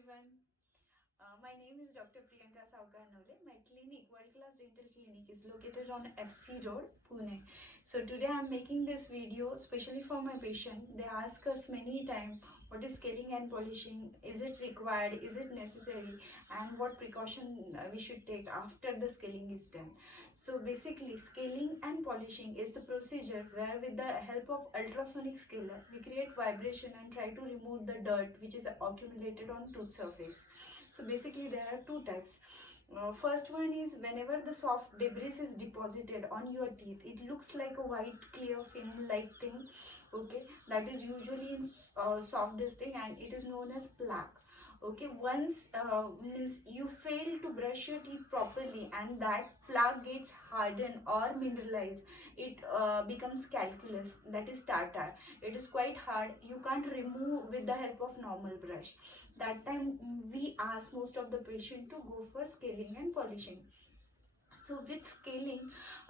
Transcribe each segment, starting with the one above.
everyone. My name is Dr. Priyanka Saukarnole. My clinic, World Class Dental Clinic, is located on FC Road, Pune. So today I'm making this video especially for my patient. They ask us many times what is scaling and polishing, is it required, is it necessary, and what precaution we should take after the scaling is done. So basically, scaling and polishing is the procedure where with the help of ultrasonic scaler, we create vibration and try to remove the dirt which is accumulated on tooth surface. So basically there are two types. First one is whenever the soft debris is deposited on your teeth, it looks like a white clear film like thing. Okay, that is usually in soft this thing, and it is known as plaque. Okay, once means you fail to brush your teeth properly and that plaque gets hardened or mineralized, it becomes calculus, that is tartar. It is quite hard, you can't remove with the help of normal brush. That time we ask most of the patient to go for scaling and polishing. So with scaling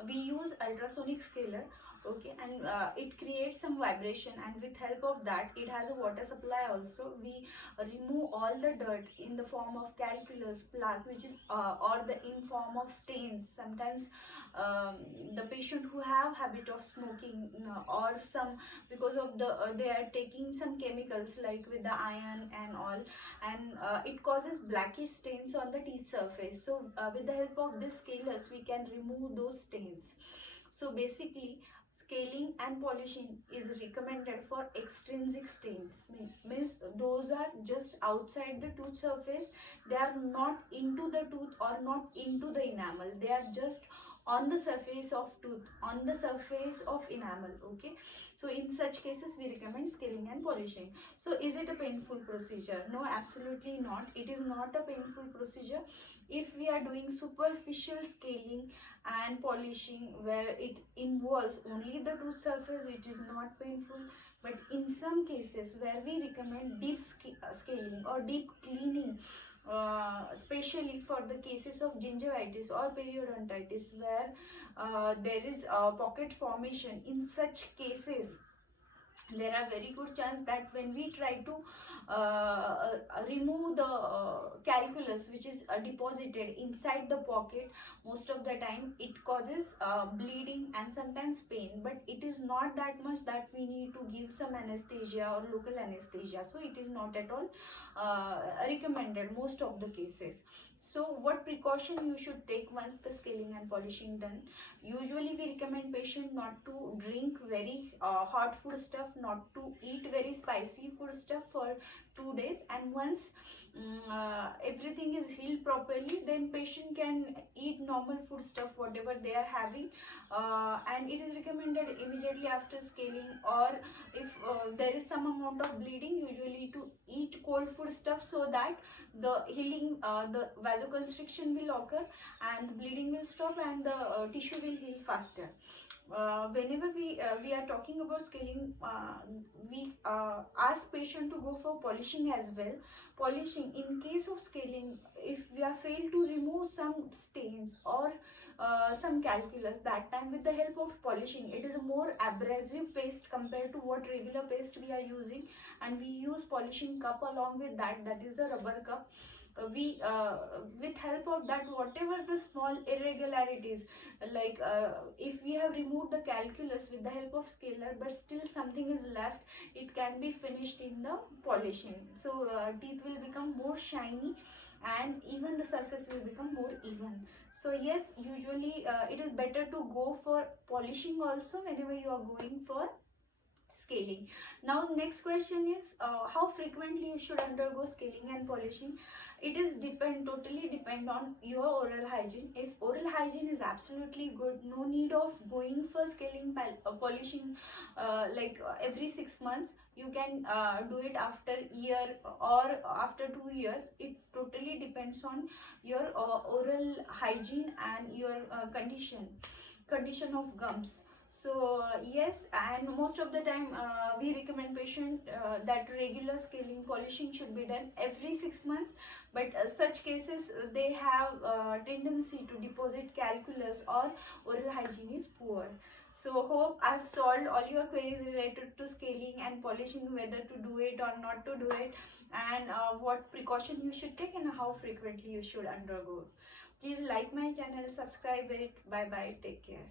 we use ultrasonic scaler. Okay, and it creates some vibration, and with help of that it has a water supply also. We remove all the dirt in the form of calculus, plaque, which is or the in form of stains. Sometimes the patient who have habit of smoking, or some because of the they are taking some chemicals like with the iron and all, and it causes blackish stains on the teeth surface. So with the help of this scalers we can remove those stains. So basically scaling and polishing is recommended for extrinsic stains, means those are just outside the tooth surface, they are not into the tooth or not into the enamel, they are just on the surface of tooth, on the surface of enamel. Okay, so in such cases we recommend scaling and polishing. So is it a painful procedure? No, absolutely not. It is not a painful procedure. If we are doing superficial scaling and polishing where it involves only the tooth surface, it is not painful. But in some cases where we recommend deep scaling or deep cleaning, especially for the cases of gingivitis or periodontitis where there is a pocket formation, in such cases there are very good chance that when we try to remove the calculus which is deposited inside the pocket, most of the time it causes bleeding and sometimes pain, but it is not that much that we need to give some anesthesia or local anesthesia. So it is not at all recommended most of the cases. So what precaution you should take once the scaling and polishing done? Usually we recommend patient not to drink very hot food stuff, not to eat very spicy food stuff for 2 days, and once everything is healed properly, then patient can eat normal food stuff whatever they are having, and it is recommended immediately after scaling, or if there is some amount of bleeding, usually to eat cold food stuff so that the healing, the vasoconstriction will occur and the bleeding will stop and the tissue will heal faster. Whenever we are talking about scaling, we ask patient to go for polishing as well. Polishing, in case of scaling, if we are failed to remove some stains or some calculus, that time with the help of polishing, it is a more abrasive paste compared to what regular paste we are using, and we use polishing cup along with that, that is a rubber cup. We with help of that, whatever the small irregularities, like if we have removed the calculus with the help of scaler but still something is left, it can be finished in the polishing. So teeth will become more shiny and even the surface will become more even. So yes, usually it is better to go for polishing also whenever you are going for scaling. Now next question is how frequently you should undergo scaling and polishing. It is totally depend on your oral hygiene. If oral hygiene is absolutely good, no need of going for scaling polishing every 6 months. You can do it after year or after 2 years. It totally depends on your oral hygiene and your condition of gums. So yes, and most of the time we recommend patient that regular scaling polishing should be done every 6 months. But such cases they have tendency to deposit calculus or oral hygiene is poor. So hope I've solved all your queries related to scaling and polishing, whether to do it or not to do it, and what precaution you should take and how frequently you should undergo. Please like my channel, subscribe it. Bye bye. Take care.